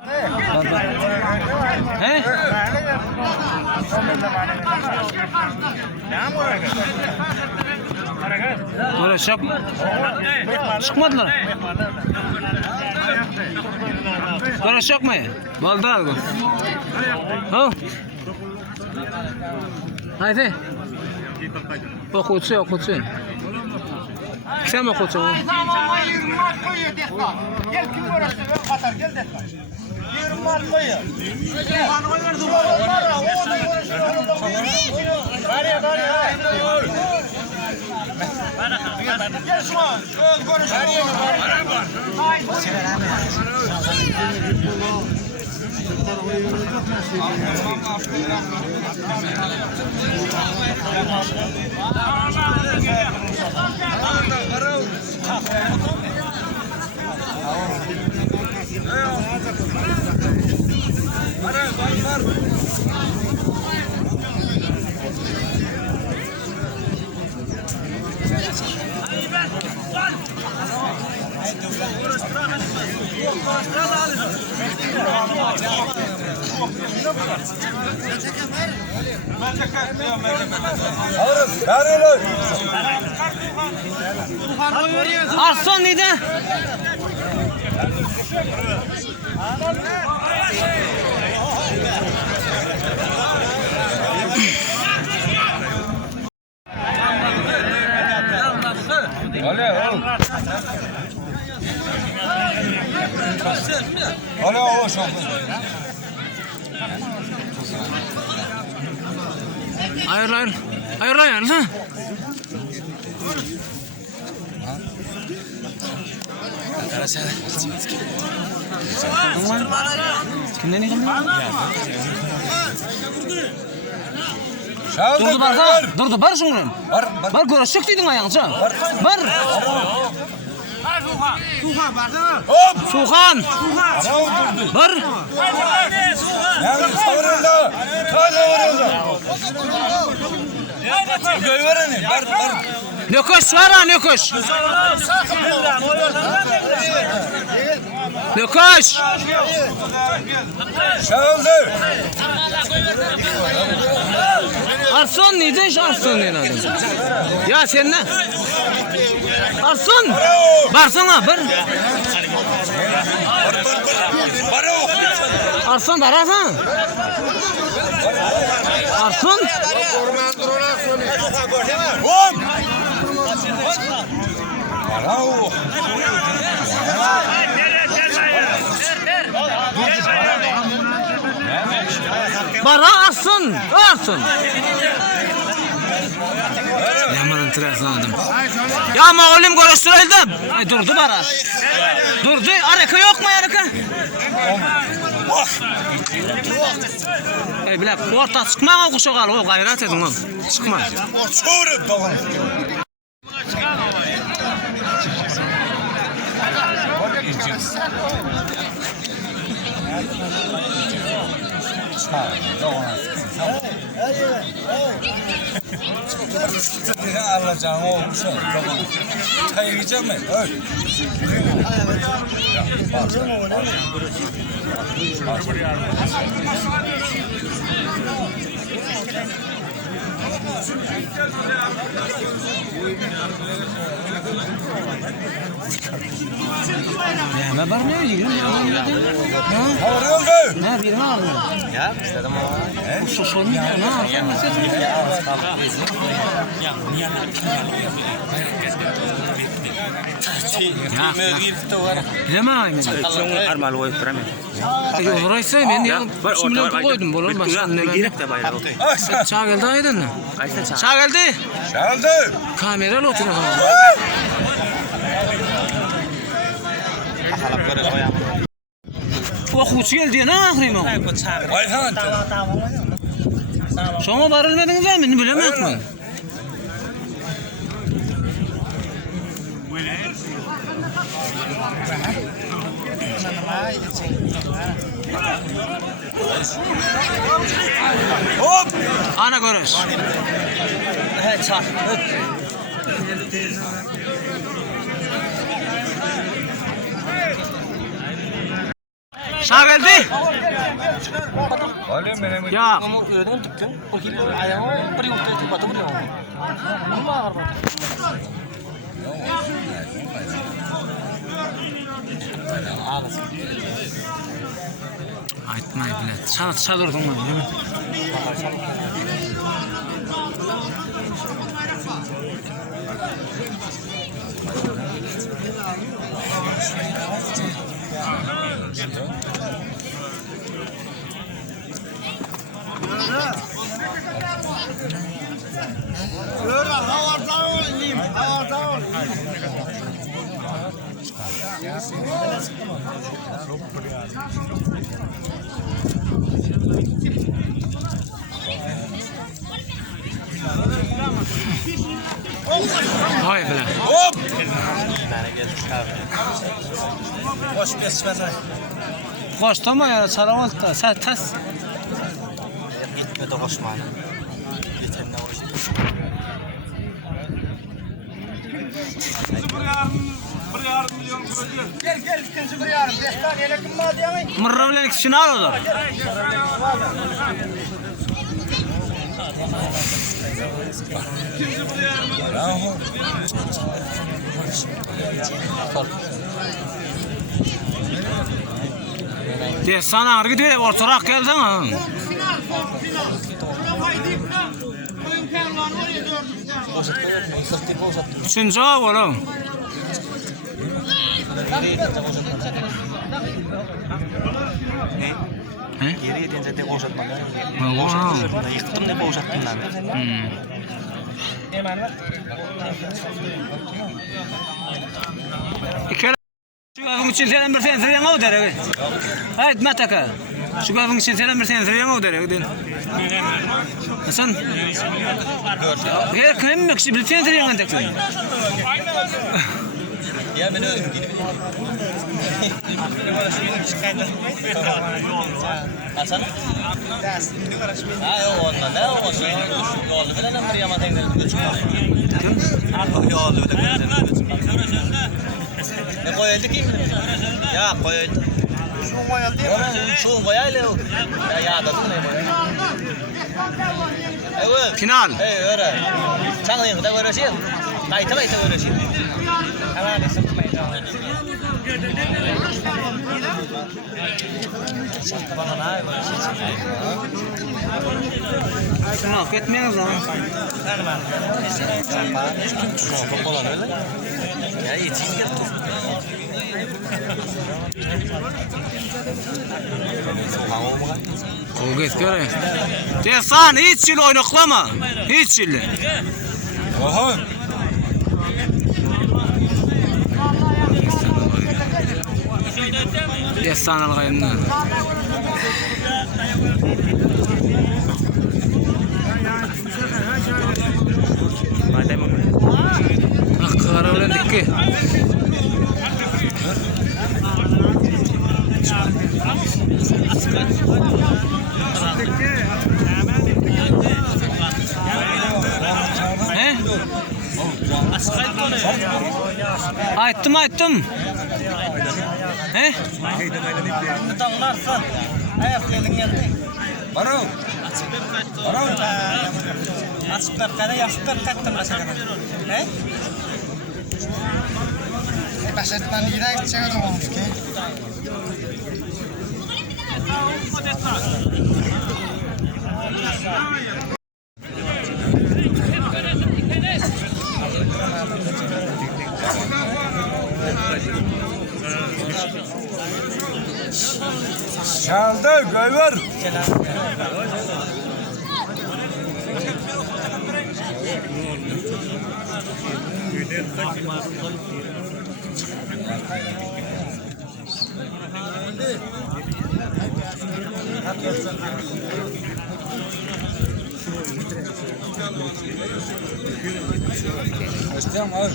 He? Oraya çıkmadılar. Oraya çıkmayın. Balda algı. Ha? Haydi. Okutu. Sen mi okutu? Gel kim orası? Katar gel de. 20 mark koyuyor. Gel şu an. Arslan neydi? Alo o şu an. Hayır lan. Kimden ne kadar? Durdu barda. Durdu bar şunun. Bar görüşecek deydin ayağınca. Bar. Suha baksana. Suhan. Bar. Yani savruldu. Taze vuruldu. Göy vereni. Bar. Nököş var ha nököş. Nököş. Şahıldı. Arslan neydi? Arslan neydi? Ya sen ne? Arslan. Barsana bir. Arslan barasana. Arslan. Bravo. Bara Arslan. Yaman enteresan adam. Ya mağluum görüştürüldüm. Durdu bara. Durdu. Araka yok mu araka? Bilak orta çıkma kuşu gal o gayret edin o. Çıkma. Çoğru doğan. Alacağım o kuşu. Kayacağım mı? Ne var ne yiyor? Ne bir mal? Ya istedim ama. Bu şoşonu ne? Bilemem. Armal oy prame. Oraysa men ya şunu koydum bolur başka ne Direkt de bayrağı. Çağ geldi aydın. Çağ geldi. Şahıldı. Kamera oturuyor. Okuçu geldi ne ahrim o? Ayhan. Şoma barılmadınız mı? Beni bilemem mi? Hop! Ana görüş. He çak. Şa geldi. Ya. Ödün tıkkın. O gibi ayağı bir yurtta batı vuruyor. Ama ağır bak. Aytmay bilet. Çalırdın mı? Vay be. Hop! Bana gelmiş abi. Hoş besmele. Koştama ya çalamaz da sen tas. Gitmedi hoşmanı. Geçen de hoş. Gel gel ikinci bir yarım. 5 tane elekim mi diyemeyin? Mırra bilen ikisini al oğlum. De sana argı de ortarak geldin ha. Üçüncü av oğlum. He? Geri yetince de boşaltmadan. Oğlum. Yıktım ne boşalttım lan. İkele. Şu adamın için selam bir sen sıraya mı derek? Hayır mataka. Şu adamın için selam bir sen sıraya mı derek? Hasan. Gel kim mi? Bir sen sıraya mı derek? Ya ben öldüm. Hasan? Ha yok ondan ne olsun? Yolda bilen bir yaman tengden yolda bilen. Ne koyuldu ki? Ya koyuldu. Şu koyuldu ya. Şu koyuldu. Ya da ne koyuldu? Evet. Final. Öyle. Çağlayın da böyle şey. Kayıta böyle şey. Hemen de sıkmayın. Şuna gitmeyiz lan. Ya yetişin geldi. Kol git göre. De sen hiç yıl oynaklama. Hiç yıl. Oha. De sen algayımdan. Akkara ulan dikki. He? Ayttım. He? Tutanlarsın. Ayaklarını geldi. Baro. Baro. Asıplar kada yasıplar kattım mesela. He? Başlattan direkt çıkardım olmuş ki. Çaldı Gayver. Açtım abi.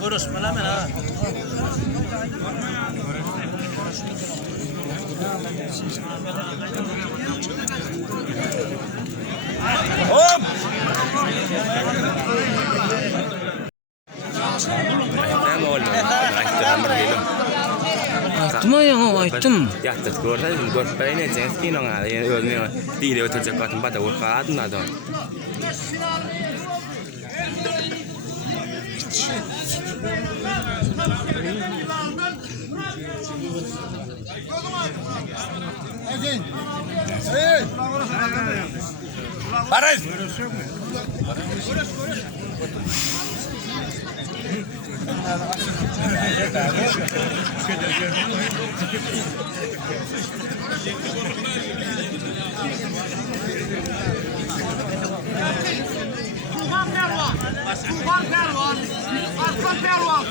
Burası mı lan ha? Hop! Aytma ya, Yattım. Yattı. Görsen görpey ne cengiz kino ngala yani ölmüyor. Değil ötecek katın bada vur kaladın adam. Barış. Tufan Pervan, Aslan Pervan.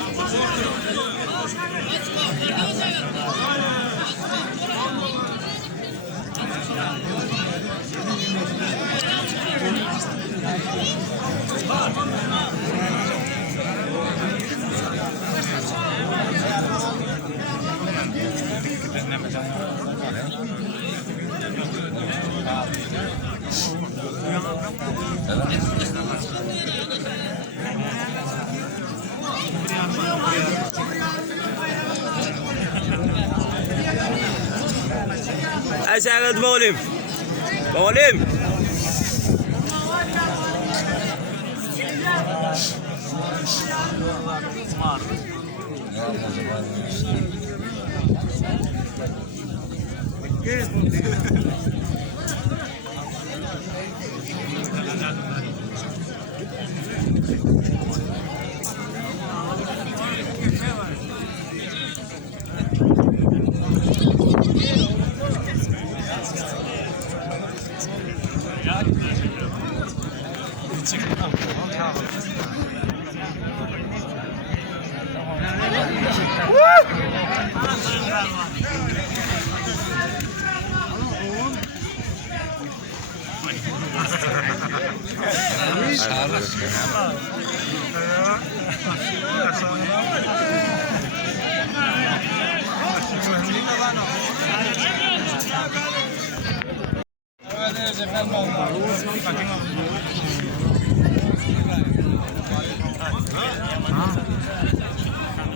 Aşağıda boğulayım. Boğulayım.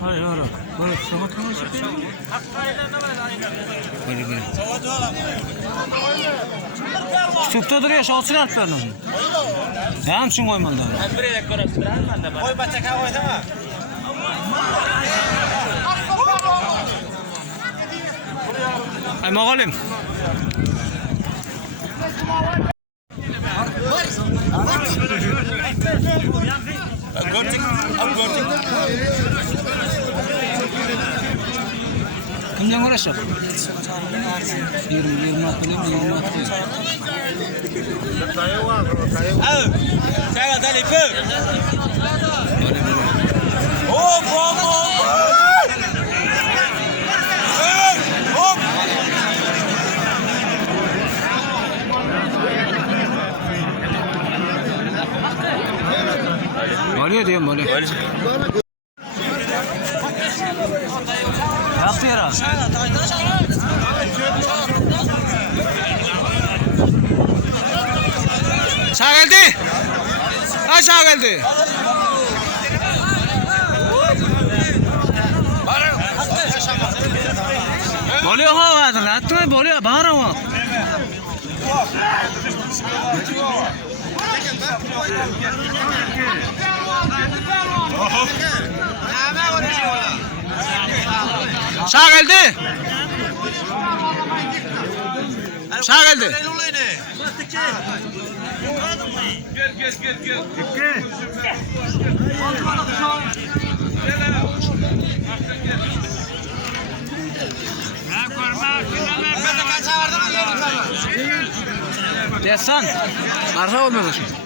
Hayır, hayır. Böyle sana tanışıp böyle. Tupta duruyor, şalçın atlarını. Hem için koymalı da. Koy bachaka koysana. Ay mağalim. Kimden uğraşacak? 20 at bilen 20 at bilen. Saya tadi pe. Hop hop hop. Hop. Bolıyor diyorum bolıyor. Yaptı ya. Sağ geldi. Aşağı geldi. Bolıyor ha adam. Attı bolıyor bağır ama. Sağ geldi. Sağ geldi. Desan. Arsa olmadı şu.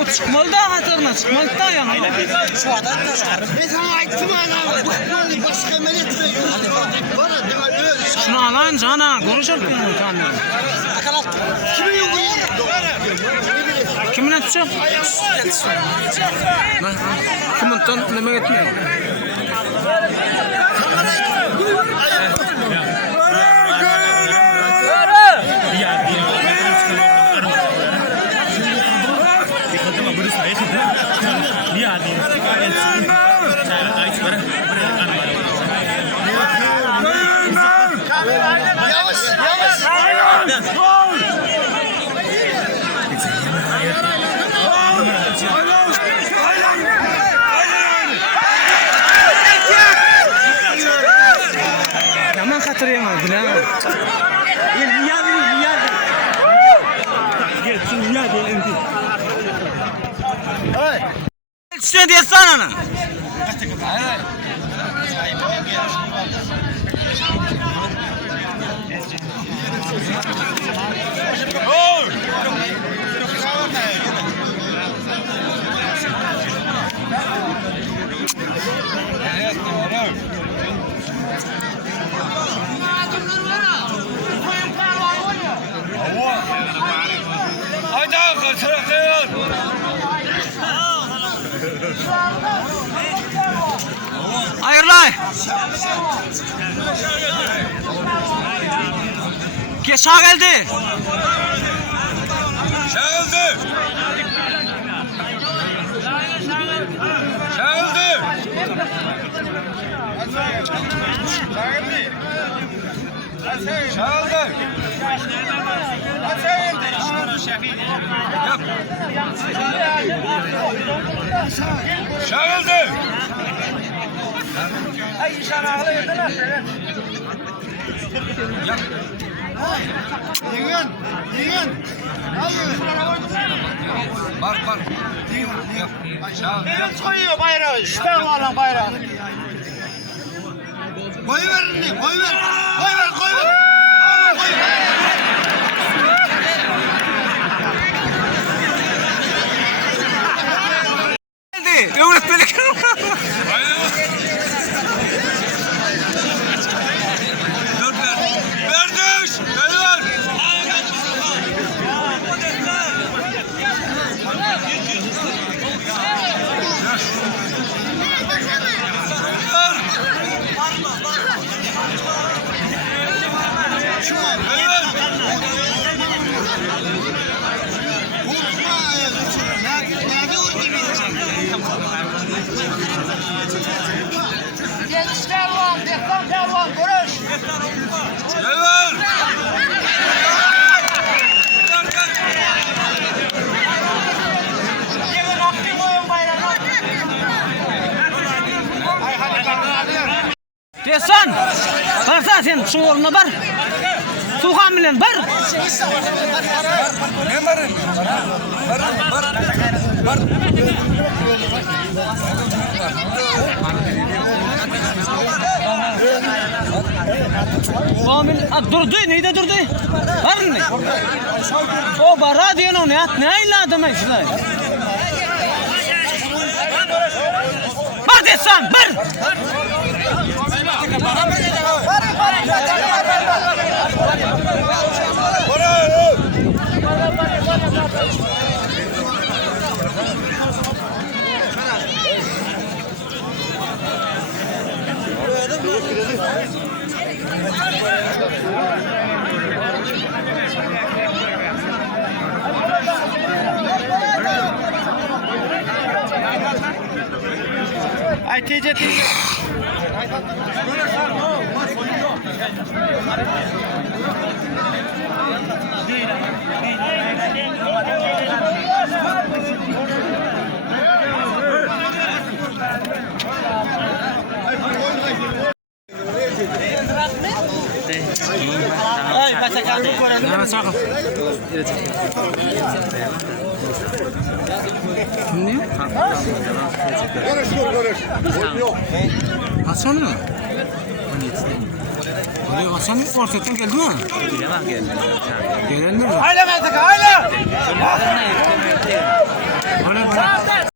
O çıkmalı da hatırına çıkmalı da yani. Ben sana aytdım ana. Bu başka melet de yok. Bana öyle. Şunu alan cana konuşalım kamera. Kimi yok? Kimine tutacak? Kiminten neme gitmiyor? Yaman hatırlayamam bilemem. Sen diye sana. Hayırlay. Geç ağa geldi. Ay inşallah ağla yeter. Yiyin. Bak. Ben koyuyor bayrağı. İşte olan bayrağı. Koy ver. Koy ver. Geldi. Öğretmelik. Destan Pervan, görüş. Yemin hakkı koyun bayrağına. Ay hadi bakalım. Desan. Varsa sen şu oruna bar. Tuğan bilen bar. Ne barın? Bar. Kamil durdu. Neyde durdu? Var mı? O bara diyen o ne? Ne ayladım ben şuna? Bar desan. Bar. Ay teyze. Ay bacakan koran. Nama sakal. Ne? Hasan mı? Hadi sen ortadan geldin mi? Bilemem geldi. Gelenler mi? Aile.